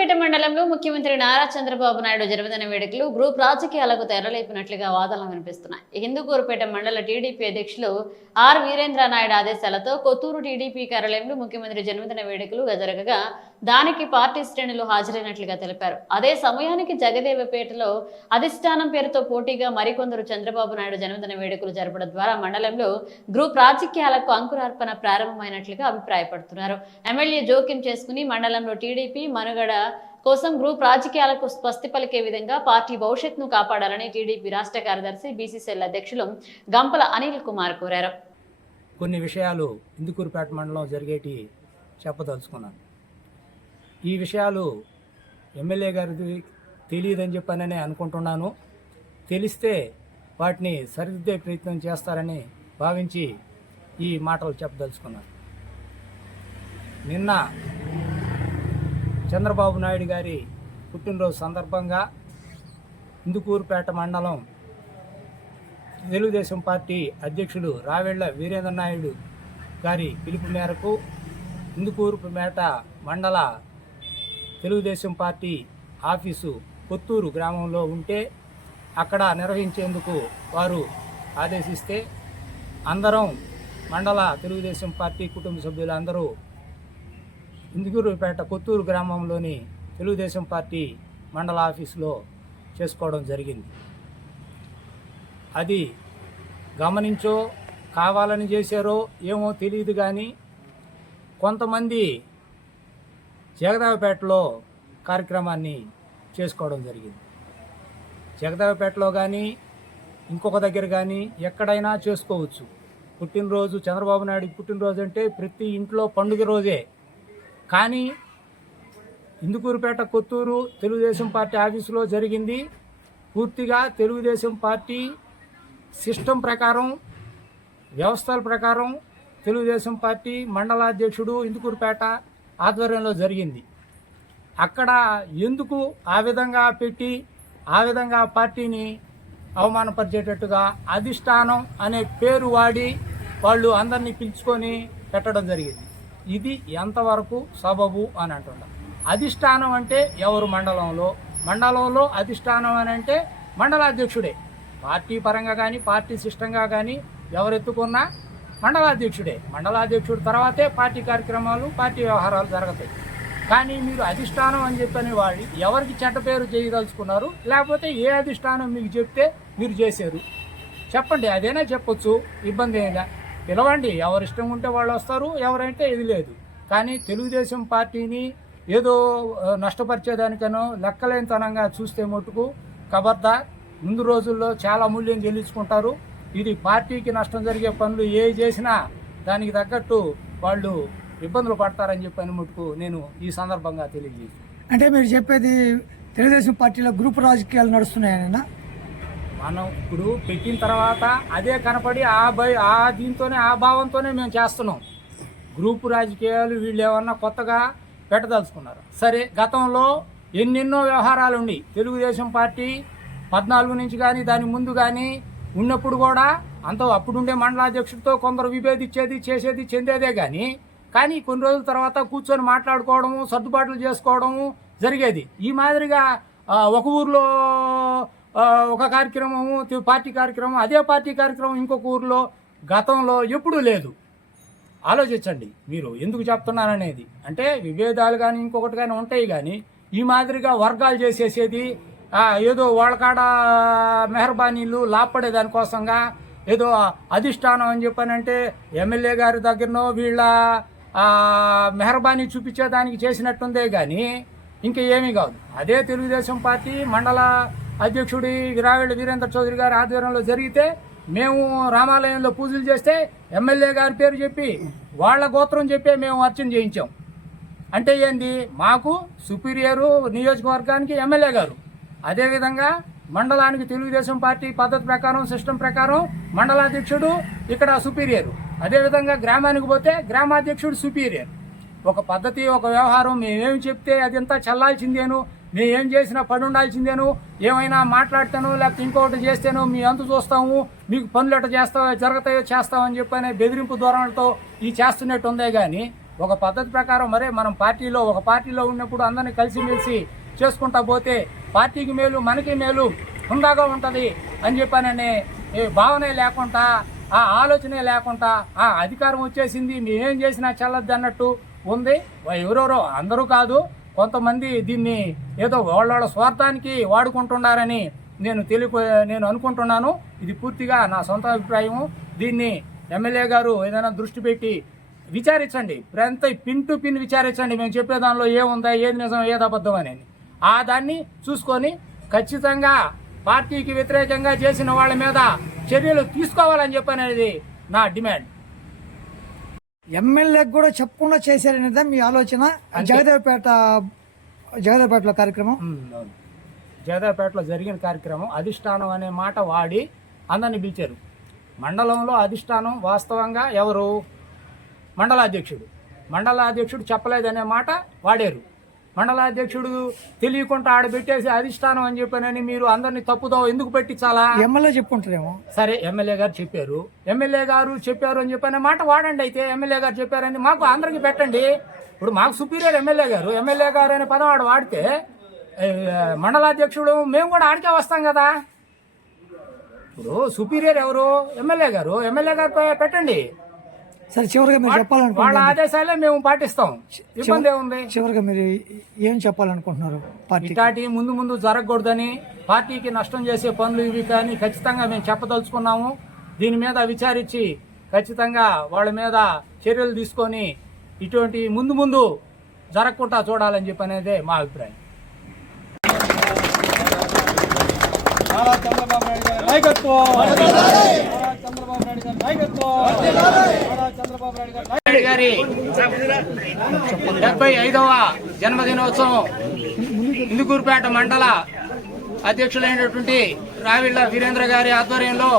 ఇందుకూరుపేట మండలంలో ముఖ్యమంత్రి నారా చంద్రబాబు నాయుడు జన్మదిన వేడుకలు గ్రూప్ రాజకీయాలకు తెరలేపినట్లుగా వాదనలు వినిపిస్తున్నాయి. ఇందుకూరుపేట మండల టీడీపీ అధ్యక్షులు ఆర్ వీరేంద్ర నాయుడు ఆదేశాలతో కొత్తూరు టీడీపీ కార్యాలయంలో ముఖ్యమంత్రి జన్మదిన వేడుకలు జరగగా దానికి పార్టీ శ్రేణులు హాజరైనట్లుగా తెలిపారు. అదే సమయానికి జగదేవపేటలో అధిష్టానం పేరుతో పోటీగా మరికొందరు చంద్రబాబు నాయుడు జన్మదిన వేడుకలు జరపడం ద్వారా మండలంలో గ్రూప్ రాజకీయాలకు అంకురార్పణ ప్రారంభమైనట్లుగా అభిప్రాయపడుతున్నారు. ఎమ్మెల్యే జోక్యం చేసుకుని మండలంలో టీడీపీ మనుగడ కోసం గ్రూప్ రాజకీయాలకు స్వస్తి పలికే విధంగా పార్టీ భవిష్యత్తును కాపాడాలని టీడీపీ రాష్ట్ర కార్యదర్శి బీసీసీఎల్ అధ్యక్షులు గంపల అనిల్ కుమార్ కోరారు. కొన్ని విషయాలు ఇందుకూరుపేట మండలం జరిగేటి చెప్పదలుచుకున్నాను. ఈ విషయాలు ఎమ్మెల్యే గారికి తెలియదని చెప్పానని అనుకుంటున్నాను. తెలిస్తే వాటిని సరిదిద్దే ప్రయత్నం చేస్తారని భావించి ఈ మాటలు చెప్పదలుచుకున్నాను. నిన్న చంద్రబాబు నాయుడు గారి పుట్టినరోజు సందర్భంగా ఇందుకూరుపేట మండలం తెలుగుదేశం పార్టీ అధ్యక్షుడు రావెళ్ల వీరేంద్ర నాయుడు గారి పిలుపు మేరకు ఇందుకూరుపేట మండల తెలుగుదేశం పార్టీ ఆఫీసు కొత్తూరు గ్రామంలో ఉంటే అక్కడ నిర్వహించేందుకు వారు ఆదేశిస్తే అందరం మండల తెలుగుదేశం పార్టీ కుటుంబ సభ్యులందరూ ఇందుకూరుపేట కొత్తూరు గ్రామంలోని తెలుగుదేశం పార్టీ మండల ఆఫీసులో చేసుకోవడం జరిగింది. అది గమనించో కావాలని చేశారో ఏమో తెలియదు, కానీ కొంతమంది జగదేవపేటలో కార్యక్రమాన్ని చేసుకోవడం జరిగింది. జగదేవపేటలో కానీ ఇంకొక దగ్గర కానీ ఎక్కడైనా చేసుకోవచ్చు. పుట్టినరోజు చంద్రబాబు నాయుడు పుట్టినరోజు అంటే ప్రతి ఇంట్లో పండుగ రోజే. కానీ ఇందుకూరుపేట కొత్తూరు తెలుగుదేశం పార్టీ ఆఫీసులో జరిగింది పూర్తిగా తెలుగుదేశం పార్టీ సిస్టమ్ ప్రకారం, వ్యవస్థల ప్రకారం తెలుగుదేశం పార్టీ మండలాధ్యక్షుడు ఇందుకూరుపేట ఆధ్వర్యంలో జరిగింది. అక్కడ ఎందుకు ఆ విధంగా పెట్టి ఆ విధంగా పార్టీని అవమానపరిచేటట్టుగా అధిష్టానం అనే పేరు వాడి వాళ్ళు అందరినీ పిలుచుకొని పెట్టడం జరిగింది. ఇది ఎంతవరకు సబబు అని అంటున్నారు. అధిష్టానం అంటే ఎవరు? మండలంలో అధిష్టానం అని అంటే మండలాధ్యక్షుడే. పార్టీ పరంగా కానీ పార్టీ సిస్టంగా కానీ ఎవరెత్తుకున్నా మండలాధ్యక్షుడే. మండలాధ్యక్షుడు తర్వాతే పార్టీ కార్యక్రమాలు, పార్టీ వ్యవహారాలు జరుగుతాయి. కానీ మీరు అధిష్టానం అని చెప్పని వాళ్ళు ఎవరికి చెడ్డ పేరు చేయదలుచుకున్నారు? లేకపోతే ఏ అధిష్టానం మీకు చెప్తే మీరు చేశారు? చెప్పండి, అదేనా చెప్పొచ్చు, ఇబ్బంది ఏమైనా. పిలవండి, ఎవరు ఇష్టం ఉంటే వాళ్ళు వస్తారు, ఎవరైతే ఇది లేదు. కానీ తెలుగుదేశం పార్టీని ఏదో నష్టపరిచేదానికనో లెక్కలేనితనంగా చూస్తే మటుకు ఖబర్దార్. ముందు రోజుల్లో చాలా మూల్యం చెల్లించుకుంటారు. ఇది పార్టీకి నష్టం జరిగే పనులు ఏ చేసినా దానికి తగ్గట్టు వాళ్ళు ఇబ్బందులు పడతారని చెప్పని మటుకు నేను ఈ సందర్భంగా తెలియజేస్తాను. అంటే మీరు చెప్పేది తెలుగుదేశం పార్టీలో గ్రూప్ రాజకీయాలు నడుస్తున్నాయనా? మనం ఇప్పుడు పెట్టిన తర్వాత అదే కనపడి దీంతోనే ఆ భావంతోనే మేము చేస్తున్నాం. గ్రూపు రాజకీయాలు వీళ్ళు ఏమన్నా కొత్తగా పెట్టదలుచుకున్నారు. సరే, గతంలో ఎన్నెన్నో వ్యవహారాలు ఉండి తెలుగుదేశం పార్టీ 14 నుంచి కానీ దాని ముందు కానీ ఉన్నప్పుడు కూడా అప్పుడుండే మండలాధ్యక్షుడితో కొందరు విభేదించేది, చేసేది, చెందేదే కానీ కొన్ని రోజుల తర్వాత కూర్చొని మాట్లాడుకోవడము, సర్దుబాట్లు చేసుకోవడము జరిగేది. ఈ మాదిరిగా ఒక ఊర్లో ఒక కార్యక్రమము, పార్టీ కార్యక్రమం, అదే పార్టీ కార్యక్రమం ఇంకొక ఊర్లో గతంలో ఎప్పుడూ లేదు. ఆలోచించండి మీరు ఎందుకు చెప్తున్నారనేది. అంటే విభేదాలు కానీ ఇంకొకటి కానీ ఉంటాయి, కానీ ఈ మాదిరిగా వర్గాలు చేసేసేది, ఏదో వాళ్ళకాడ మెహర్బానీలు లాప్పడే దానికోసంగా ఏదో అధిష్టానం అని చెప్పానంటే ఎమ్మెల్యే గారి దగ్గరనో వీళ్ళ మెహర్బానీ చూపించేదానికి చేసినట్టుందే కానీ ఇంకా ఏమీ కాదు. అదే తెలుగుదేశం పార్టీ మండల అధ్యక్షుడి రావెళ్ల వీరేంద్ర చౌదరి గారి ఆధ్వర్యంలో జరిగితే మేము రామాలయంలో పూజలు చేస్తే ఎమ్మెల్యే గారి పేరు చెప్పి వాళ్ళ గోత్రం చెప్పే మేము అర్చన చేయించాం. అంటే ఏంది? మాకు సుపీరియరు నియోజకవర్గానికి ఎమ్మెల్యే గారు, అదేవిధంగా మండలానికి తెలుగుదేశం పార్టీ పద్ధతి ప్రకారం, సిస్టమ్ ప్రకారం మండలాధ్యక్షుడు ఇక్కడ సుపీరియరు, అదేవిధంగా గ్రామానికి పోతే గ్రామాధ్యక్షుడు సుపీరియర్. ఒక పద్ధతి, ఒక వ్యవహారం మేమేమి చెప్తే అదంతా చల్లాల్సిందేను, మేమేం చేసినా పడి ఉండాల్సిందేను, ఏమైనా మాట్లాడితేనో లేకపోతే ఇంకొకటి చేస్తేనో మీ అంతు చూస్తాము, మీకు పనులు ఎట్ట జరుగుతాయో చేస్తామని చెప్పనే బెదిరింపు ధోరణులతో ఈ చేస్తున్నట్టు ఉందే. కానీ ఒక పద్ధతి ప్రకారం మరే మనం ఒక పార్టీలో ఉన్నప్పుడు అందరినీ కలిసిమెలిసి చేసుకుంటా పోతే పార్టీకి మేలు మనకి మేలు హుందాగా ఉంటుంది అని చెప్పాననే భావనే లేకుండా ఆ ఆలోచనే లేకుండా ఆ అధికారం వచ్చేసింది మేమేం చేసినా చెల్లద్దు అన్నట్టు ఉంది. ఎవరెవరో అందరూ కాదు, కొంతమంది దీన్ని ఏదో వాళ్ళ స్వార్థానికి వాడుకుంటున్నారని నేను అనుకుంటున్నాను. ఇది పూర్తిగా నా సొంత అభిప్రాయము. దీన్ని ఎమ్మెల్యే గారు ఏదైనా దృష్టి పెట్టి విచారించండి, ఎంత పిన్ టు పిన్ విచారించండి. మేము చెప్పే దానిలో ఏముందా, ఏది నిజం, ఏది అబద్ధం అని ఆ దాన్ని చూసుకొని ఖచ్చితంగా పార్టీకి వ్యతిరేకంగా చేసిన వాళ్ళ మీద చర్యలు తీసుకోవాలని చెప్పనేది నా డిమాండ్. ఎమ్మెల్యేకి కూడా చెప్పకుండా చేశారనేది మీ ఆలోచన. జగదేవ్పేటలో కార్యక్రమం, జగదేవ్పేటలో జరిగిన కార్యక్రమం అధిష్టానం అనే మాట వాడి అందరిని పిలిచారు. మండలంలో అధిష్టానం వాస్తవంగా ఎవరు? మండలాధ్యక్షుడు చెప్పలేదనే మాట వాడారు. మండలాధ్యక్షుడు తెలియకుండా ఆడబెట్టేసి అధిష్టానం అని చెప్పానని మీరు అందరినీ తప్పుదో ఎందుకు పెట్టించాలా? ఎమ్మెల్యే చెప్పుకుంటారేమో. సరే, ఎమ్మెల్యే గారు చెప్పారు అని చెప్పనే మాట వాడండి. అయితే ఎమ్మెల్యే గారు చెప్పారని మాకు అందరికి పెట్టండి. ఇప్పుడు మాకు సుపీరియర్ ఎమ్మెల్యే గారు అనే పదం ఆడు వాడితే మండలాధ్యక్షుడు మేము కూడా ఆడికే వస్తాం కదా. ఇప్పుడు సుపీరియర్ ఎవరు? ఎమ్మెల్యే గారు పెట్టండి. సరే, చివరిగా మీరు చెప్పాలనుకుంటున్నారు, వాళ్ళ ఆదేశాలే మేము పాటిస్తాం. ఇబ్బంది ఏముంది? చివరిగా మీరు ఏం చెప్పాలనుకుంటున్నారు? పార్టీ ముందు జరగకూడదని, పార్టీకి నష్టం చేసే పనులు ఇవి కానీ ఖచ్చితంగా మేము చెప్పదలుచుకున్నాము. దీని మీద విచారించి ఖచ్చితంగా వాళ్ళ మీద చర్యలు తీసుకొని ఇటువంటి ముందు జరగకుండా చూడాలని చెప్పి అనేదే మా అభిప్రాయం. చంద్రబాబు నాయుడు గారి నాయకత్వం, చంద్రబాబు నాయుడు గారి నాయకత్వం, చంద్రబాబు నాయుడు గారి 75వ జన్మదినోత్సవం ఇందుకూరుపేట మండల అధ్యక్షులైనటువంటి రావిళ్ళ వీరేంద్ర గారి ఆధ్వర్యంలో